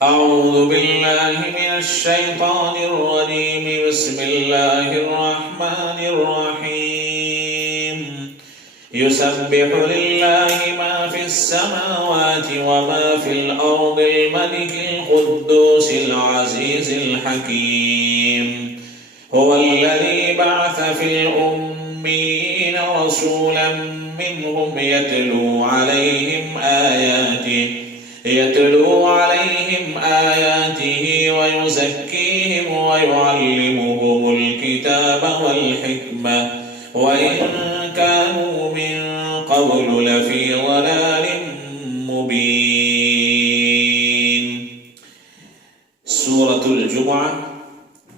أعوذ بالله من الشيطان الرجيم. بسم الله الرحمن الرحيم. يسبح لله ما في السماوات وما في الأرض الملك القدوس العزيز الحكيم. هو الذي بعث في الأميين رسولا منهم يتلو عليهم آياته ويزكيهم ويعلمهم الكتاب والحكمة وإن كانوا من قبل لفي ضلال مبين. سورة الجمعہ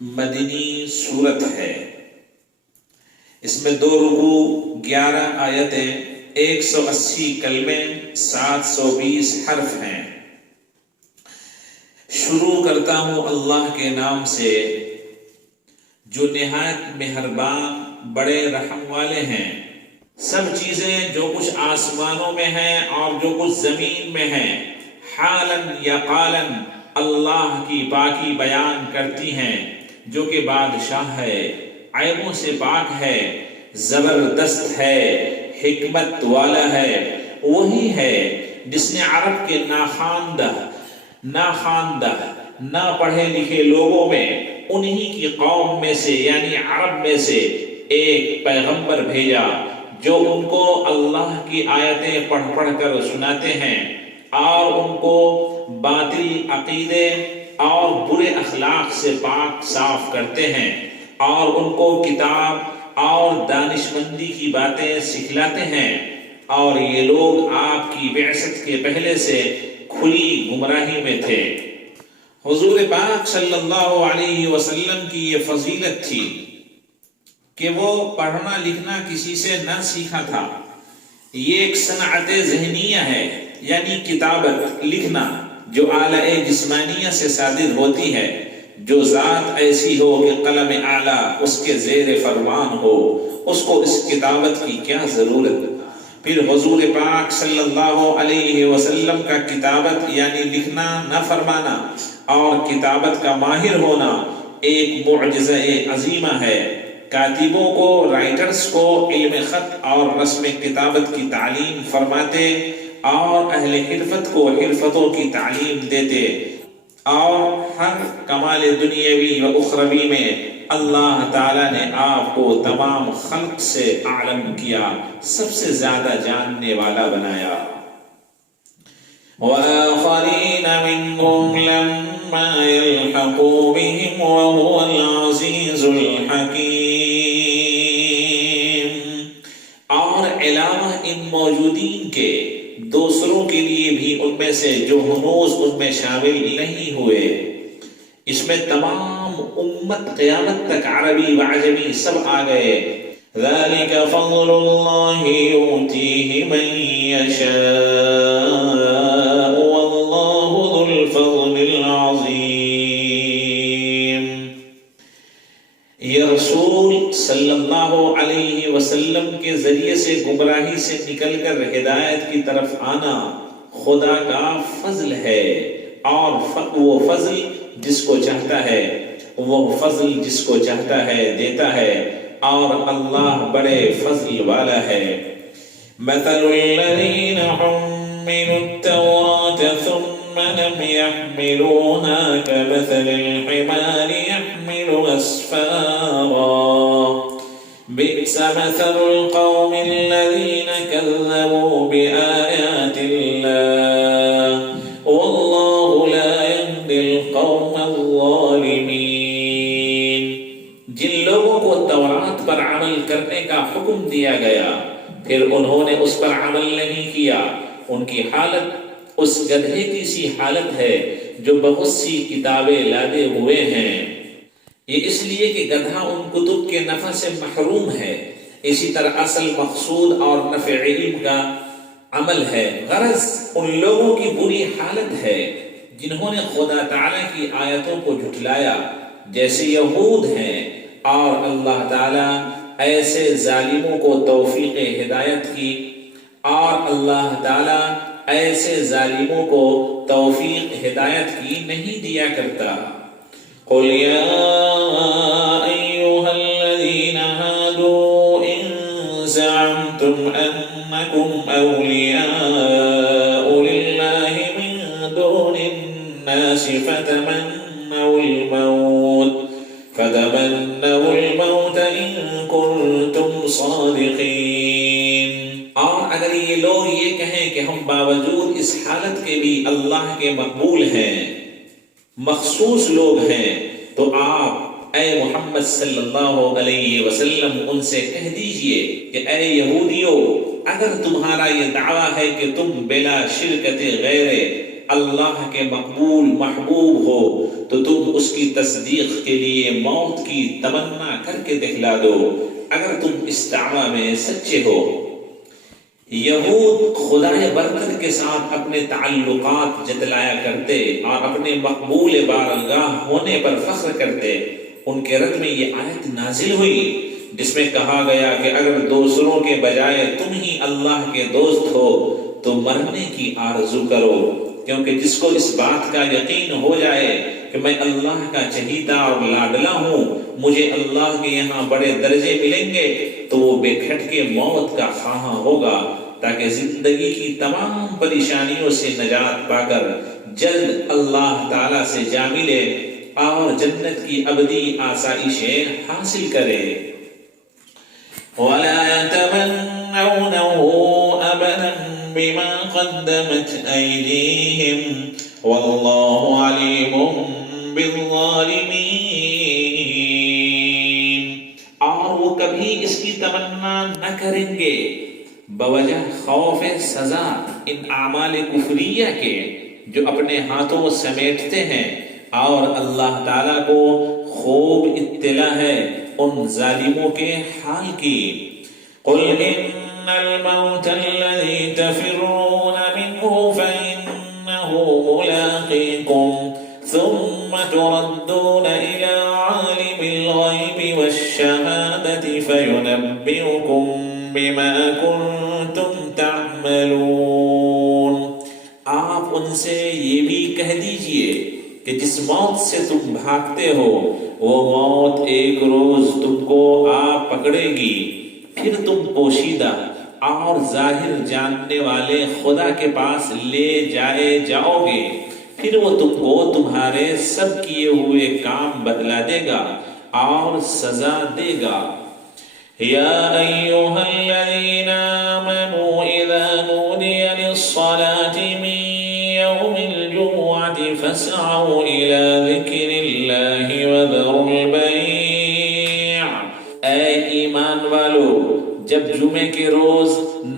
مدنی سورت ہے. اس میں 2 رکوع، 11 آیتیں، 180 کلمے، 720 حرف ہیں. شروع کرتا ہوں اللہ کے نام سے جو نہایت مہربان، بڑے رحم والے ہیں. سب چیزیں جو کچھ آسمانوں میں ہیں اور جو کچھ زمین میں ہیں حالاً یا قالاً اللہ کی پاکی بیان کرتی ہیں، جو کہ بادشاہ ہے، عیبوں سے پاک ہے، زبردست ہے، حکمت والا ہے. وہی ہے جس نے عرب کے ناخواندہ نہ پڑھے لکھے لوگوں میں انہی کی قوم میں سے یعنی عرب میں سے ایک پیغمبر بھیجا جو ان کو اللہ کی آیتیں پڑھ کر سناتے ہیں اور ان کو باطل عقیدے اور برے اخلاق سے پاک صاف کرتے ہیں اور ان کو کتاب اور دانشمندی کی باتیں سکھلاتے ہیں. اور یہ لوگ آپ کی بعثت کے پہلے سے کھلی گمراہی میں تھے. حضور پاک صلی اللہ علیہ وسلم کی یہ فضیلت تھی کہ وہ پڑھنا لکھنا کسی سے نہ سیکھا تھا. یہ ایک صنعت ذہنیہ ہے، یعنی کتابت لکھنا جو آلہ جسمانیہ سے صادر ہوتی ہے. جو ذات ایسی ہو کہ قلم اعلیٰ اس کے زیر فرمان ہو، اس کو اس کتابت کی کیا ضرورت. پھر حضور پاک صلی اللہ علیہ وسلم کا کتابت یعنی لکھنا نہ فرمانا اور کتابت کا ماہر ہونا ایک معجزہ عظیمہ ہے. کاتبوں کو، رائٹرز کو علم خط اور رسم کتابت کی تعلیم فرماتے اور اہل حرفت کو حرفتوں کی تعلیم دیتے اور ہر کمال دنیاوی و اخروی میں اللہ تعالیٰ نے آپ کو تمام خلق سے اعلم کیا، سب سے زیادہ جاننے والا بنایا. وآخرین منهم لما يلحقوا بهم وهو العزیز الحکیم. اور علاوہ ان موجودین کے دوسروں کے لیے بھی ان میں سے جو ہنوز ان میں شامل نہیں ہوئے. اس میں تمام امت قیامت تک عربی و عجمی سب آ گئے. ذَلِكَ فَضْلُ اللَّهِ يُؤْتِيهِ مَن يَشَاءُ وَاللَّهُ ذُو الْفَضْلِ الْعَظِيمِ. یہ رسول صلی اللہ علیہ وسلم کے ذریعے سے گمراہی سے نکل کر ہدایت کی طرف آنا خدا کا فضل ہے، اور وہ فضل جس کو چاہتا ہے، وہ فضل جس کو چاہتا ہے دیتا ہے، اور اللہ بڑے فضل والا ہے. مثل الذین حملوا التوراة ثم لم يحملوها كمثل الحمار يحمل أسفارا بئس مثل القوم الذين كذبوا بآيات الله والله لا يهدي القوم الظالمين. جن لوگوں کو تورات پر عمل کرنے کا حکم دیا گیا پھر انہوں نے اس پر عمل نہیں کیا، ان کی حالت اس گدھے کی سی حالت ہے جو بہت سی کتابیں لادے ہوئے ہیں. یہ اس لیے کہ گدھا ان کتب کے نفع سے محروم ہے. اسی طرح اصل مقصود اور نفع علم کا عمل ہے. غرض ان لوگوں کی بری حالت ہے جنہوں نے خدا تعالیٰ کی آیتوں کو جھٹلایا، جیسے یہود ہیں، اور اللہ تعالیٰ ایسے ظالموں کو توفیق ہدایت کی، اور اللہ تعالیٰ ایسے ظالموں کو توفیق ہدایت کی نہیں دیا کرتا۔ قل یا ایھا الذین ہادوا ان زعمتم انکم اولیاء للہ من دون الناس فتمنوا الموت ان کنتم صادقین۔ اور اگر یہ لوگ یہ کہیں کہ ہم باوجود اس حالت کے بھی اللہ کے مقبول ہیں، مخصوص لوگ ہیں، تو آپ اے محمد صلی اللہ علیہ وسلم ان سے کہہ دیجئے کہ اے یہودیو، اگر تمہارا یہ دعویٰ ہے کہ تم بلا شرکت غیر اللہ کے مقبول محبوب ہو تو تم اس کی تصدیق کے لیے موت کی تمنا کر کے دکھلا دو اگر تم اس دعویٰ میں سچے ہو۔ یہود خدائے برکت کے ساتھ اپنے تعلقات جتلایا کرتے اور اپنے مقبول بارگاہ ہونے پر فخر کرتے۔ ان کے رد میں یہ آیت نازل ہوئی جس میں کہا گیا کہ اگر دوسروں کے بجائے تم ہی اللہ کے دوست ہو تو مرنے کی آرزو کرو، کیونکہ جس کو اس بات کا یقین ہو جائے کہ میں اللہ کا چہیتا اور لاڈلا ہوں، مجھے اللہ کے یہاں بڑے درجے ملیں گے، تو وہ بے کھٹ کے موت کا خواہاں ہوگا تاکہ زندگی کی تمام پریشانیوں سے نجات پا کر جلد اللہ تعالیٰ سے جا ملے اور جنت کی ابدی آسائشیں حاصل کرے۔ وَلَا يَتَمَنَّوْنَهُ أَبَدًا بِمَا قَدَّمَتْ أَيْدِيهِمْ وَاللَّهُ عَلِيمٌ بِالظَّالِمِينَ۔ اور وہ کبھی اس کی تمنا نہ کریں گے بوجہ خوف سزا ان اعمال کفریہ کے جو اپنے ہاتھوں سمیٹتے ہیں، اور اللہ تعالیٰ کو خوب اطلاع ہے ان ظالموں کے حال کی۔ قل ان الموت الذي تفرون منه فإنه ملاقيكم ثم تردون إلى عالم الغيب والشهادة فينبئكم بما كنتم تعملون۔ آپ ان سے یہ بھی کہہ دیجئے کہ جس موت سے تم بھاگتے ہو وہ موت ایک روز تم کو آ پکڑے گی، پھر تم پوشیدہ اور ظاہر جاننے والے خدا کے پاس لے جاؤ گے، پھر وہ تم کو تمہارے سب کیے ہوئے کام بدلا دے گا اور سزا دے گا۔ یا ایھا الذین آمنوا اذا نودی للصلاة من یوم الجمعة فاسعوا الى ذکر اللہ وذروا البیع۔ اے ایمان والو، جب جمعے کے روز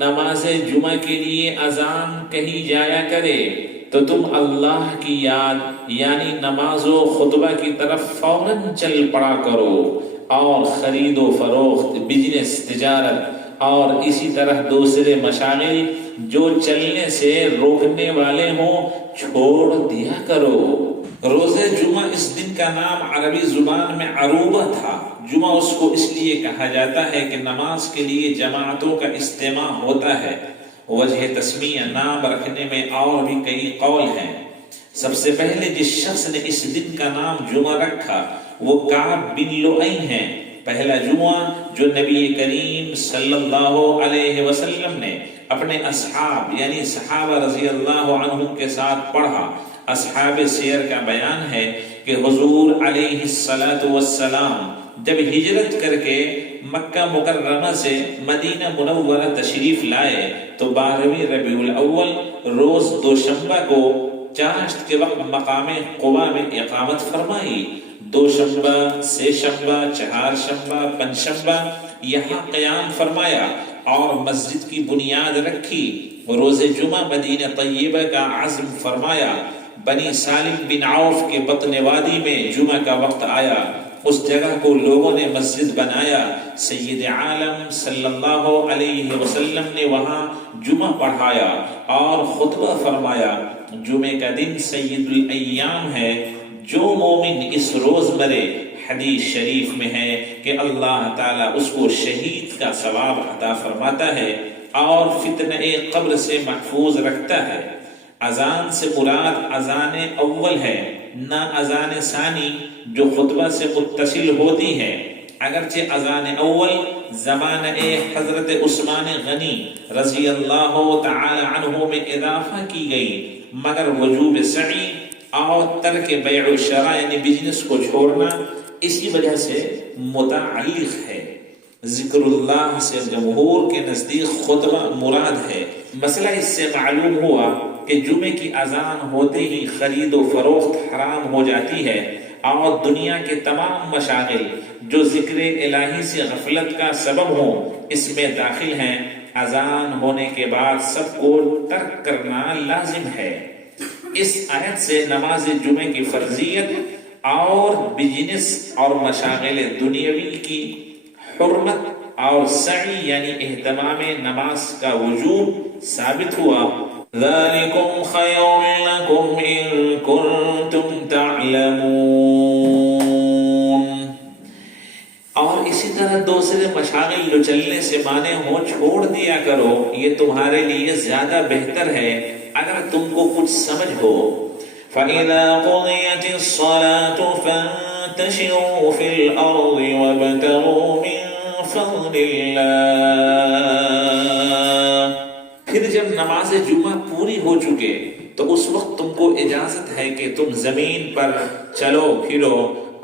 نماز جمعہ کے لیے اذان کہی جایا کرے تو تم اللہ کی یاد یعنی نماز و خطبہ کی طرف فوراً چل پڑا کرو، اور خرید و فروخت، بزنس، تجارت اور اسی طرح دوسرے مشاغل جو چلنے سے روکنے والے ہوں چھوڑ دیا کرو۔ روز جمعہ اس دن کا نام عربی زبان میں عروبہ تھا۔ جمعہ اس کو اس لیے کہا جاتا ہے کہ نماز کے لیے جماعتوں کا اجتماع ہوتا ہے۔ وجہ تسمیہ نام رکھنے میں اور بھی کئی قول ہیں۔ سب سے پہلے جس شخص نے اس دن کا نام جمعہ رکھا وہ کعب بن لؤی ہیں۔ پہلا جمعہ جو نبی کریم صلی اللہ علیہ وسلم نے اپنے اصحاب یعنی صحابہ رضی اللہ عنہم کے ساتھ پڑھا۔ اصحاب سیر کا بیان ہے کہ حضور علیہ السلام جب ہجرت کر کے مکہ مکرمہ سے مدینہ منورہ تشریف لائے تو 12ویں ربیع الاول روز دوشنبہ کو چاشت کے وقت مقام قباء میں اقامت فرمائی۔ دوشنبہ، سہ شنبہ، چہار شنبہ، پنج شنبہ یہاں قیام فرمایا اور مسجد کی بنیاد رکھی۔ روز جمعہ مدینہ طیبہ کا عزم فرمایا۔ بنی سالم بن عوف کے بطن وادی میں جمعہ کا وقت آیا، اس جگہ کو لوگوں نے مسجد بنایا۔ سید عالم صلی اللہ علیہ وسلم نے وہاں جمعہ پڑھایا اور خطبہ فرمایا۔ جمعہ کا دن سید الایام ہے، جو مومن اس روز مرے حدیث شریف میں ہے کہ اللہ تعالیٰ اس کو شہید کا ثواب عطا فرماتا ہے۔ اور فتنہ قبر سے محفوظ رکھتا ہے۔ اذان سے مراد اذان اول ہے، نہ اذان ثانی جو خطبہ سے متصل ہوتی ہے۔ اگرچہ اذان اول زمانہ حضرت عثمان غنی رضی اللہ تعالی عنہ میں اضافہ کی گئی، مگر وجوب سعی اور ترک بیع الشراء یعنی بزنس کو چھوڑنا اسی وجہ سے متعلق ہے۔ ذکر اللہ سے جمہور کے نزدیک خطبہ مراد ہے۔ مسئلہ اس سے معلوم ہوا کہ جمعے کی اذان ہوتے ہی خرید و فروخت حرام ہو جاتی ہے، اور دنیا کے تمام مشاغل جو ذکر الہی سے غفلت کا سبب ہوں اس میں داخل ہیں۔ اذان ہونے کے بعد سب کو ترک کرنا لازم ہے۔ اس آیت سے نماز جمعے کی فرضیت اور بزنس اور مشاغل دنیاوی کی حرمت اور سعی یعنی اہتمام نماز کا وجوب ثابت ہوا۔ ذالکم خیر لکم ان کنتم تعلمون۔ اور اسی طرح دوسرے مشاغل جو چلنے سے مانے ہوں چھوڑ دیا کرو، یہ تمہارے لیے زیادہ بہتر ہے اگر تم کو کچھ سمجھ ہو۔ فَإِذَا قُضِيَتِ الصَّلَاةُ فَانتَشِرُوا فِي الْأَرْضِ وَابْتَغُوا مِن فَضْلِ اللَّهِ۔ پھر جب نماز جمعہ پوری ہو چکے تو اس وقت تم کو اجازت ہے کہ تم زمین پر چلو پھرو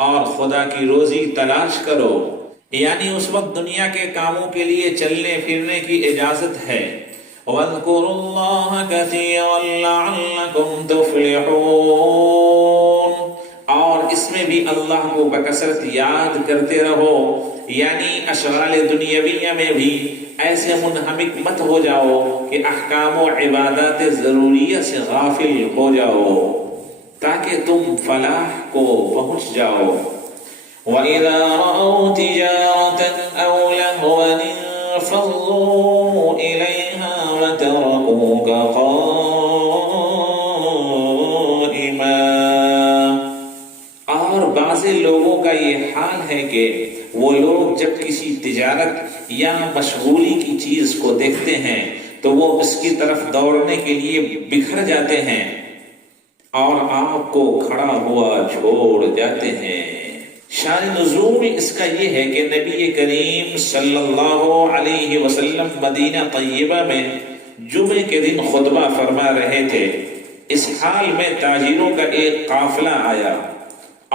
اور خدا کی روزی تلاش کرو، یعنی اس وقت دنیا کے کاموں کے لیے چلنے پھرنے کی اجازت ہے۔ وَاذْكُرُوا اللَّهَ كَثِيرًا لَعَلَّكُمْ تُفْلِحُونَ، اور اس میں بھی اللہ کو بکثرت یاد کرتے رہو، یعنی اشغال دنیاویہ میں بھی ایسے منہمک مت ہو جاؤ کہ احکام و عبادات ضروریہ سے غافل ہو جاؤ تاکہ تم فلاح کو پہنچ جاؤ۔ وَإِذَا رَأَوْا تِجَارَةً أَوْ لَهْوًا انفَضُّوا إِلَيْهَا وَتَرَكُوكَ قَائِمًا۔ اور بعض لوگوں کا یہ حال ہے کہ وہ لوگ جب کسی تجارت یا مشغولی کی چیز کو دیکھتے ہیں تو وہ اس کی طرف دوڑنے کے لیے بکھر جاتے ہیں اور آپ کو کھڑا ہوا چھوڑ جاتے ہیں۔ شان نزول اس کا یہ ہے کہ نبی کریم صلی اللہ علیہ وسلم مدینہ طیبہ میں جمعے کے دن خطبہ فرما رہے تھے۔ اس حال میں تاجروں کا ایک قافلہ آیا،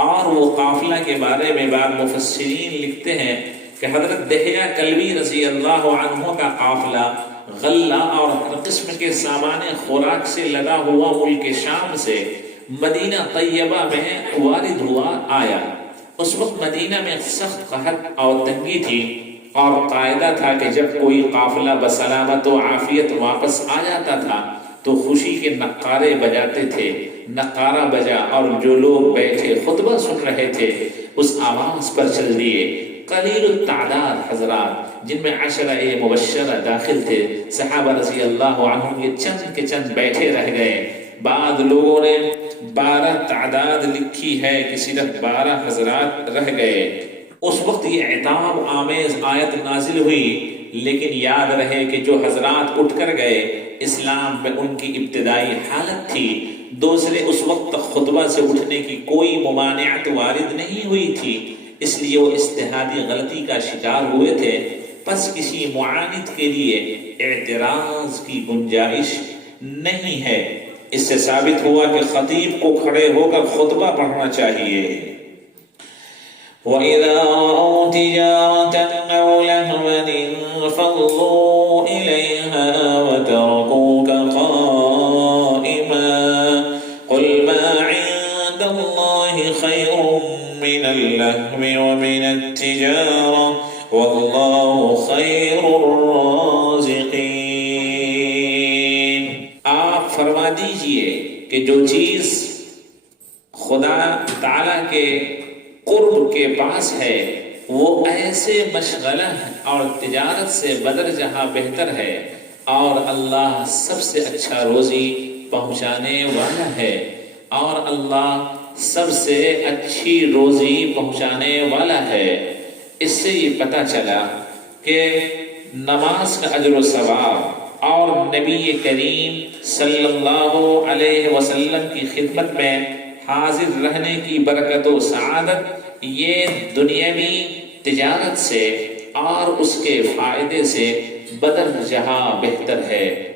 اور وہ قافلہ کے بارے میں بعض مفسرین لکھتے ہیں کہ حضرت دحیہ کلبی رضی اللہ عنہ کا قافلہ غلہ اور ہر قسم کے سامان خوراک سے لگا ہوا ملک شام سے مدینہ طیبہ میں وارد ہوا آیا۔ اس وقت مدینہ میں سخت قحط اور تنگی تھی، اور قاعدہ تھا کہ جب کوئی قافلہ بسلامت و عافیت واپس آ جاتا تھا تو خوشی کے نقارے بجاتے تھے۔ نقارہ بجا اور جو لوگ بیٹھے خطبہ سن رہے تھے اس آواز پر چل دیے۔ قلیل التعداد حضرات جن میں 10 مبشرہ داخل تھے، صحابہ رضی اللہ عنہم یہ چند کے چند بیٹھے رہ گئے۔ بعض لوگوں نے 12 تعداد لکھی ہے کہ صرف 12 حضرات رہ گئے۔ اس وقت یہ عتاب آمیز آیت نازل ہوئی، لیکن یاد رہے کہ جو حضرات اٹھ کر گئے اسلام میں ان کی ابتدائی حالت تھی، دوسرے اس وقت تک خطبہ سے اٹھنے کی کوئی ممانعت وارد نہیں ہوئی تھی، اس لیے وہ اجتہادی غلطی کا شکار ہوئے تھے۔ پس کسی معاند کے لیے اعتراض کی گنجائش نہیں ہے۔ اس سے ثابت ہوا کہ خطیب کو کھڑے ہو کر خطبہ پڑھنا چاہیے۔ وَإِذَا رَأَوْا تِجَارَةً أَوْ لَهْوًا انفَضُّوا إِلَيْهَا وَتَرَكُوكَ قَائِمًا قُلْ مَا عِندَ اللَّهِ خَيْرٌ مِّنَ اللَّهْوِ وَمِنَ التِّجَارَةِ وَاللَّهُ خَيْرُ الرَّازِقِينَ۔ آپ فرما دیجئے کہ جو چیز خدا تعالیٰ کے قرب کے پاس ہے وہ ایسے مشغلہ اور تجارت سے بدر جہاں بہتر ہے، اور اللہ سب سے اچھا روزی پہنچانے والا ہے، اور اللہ سب سے اچھی روزی پہنچانے والا ہے۔ اس سے یہ پتہ چلا کہ نماز کا اجر و ثواب اور نبی کریم صلی اللہ علیہ وسلم کی خدمت میں حاضر رہنے کی برکت و سعادت یہ دنیاوی تجارت سے اور اس کے فائدے سے بدر جہاں بہتر ہے۔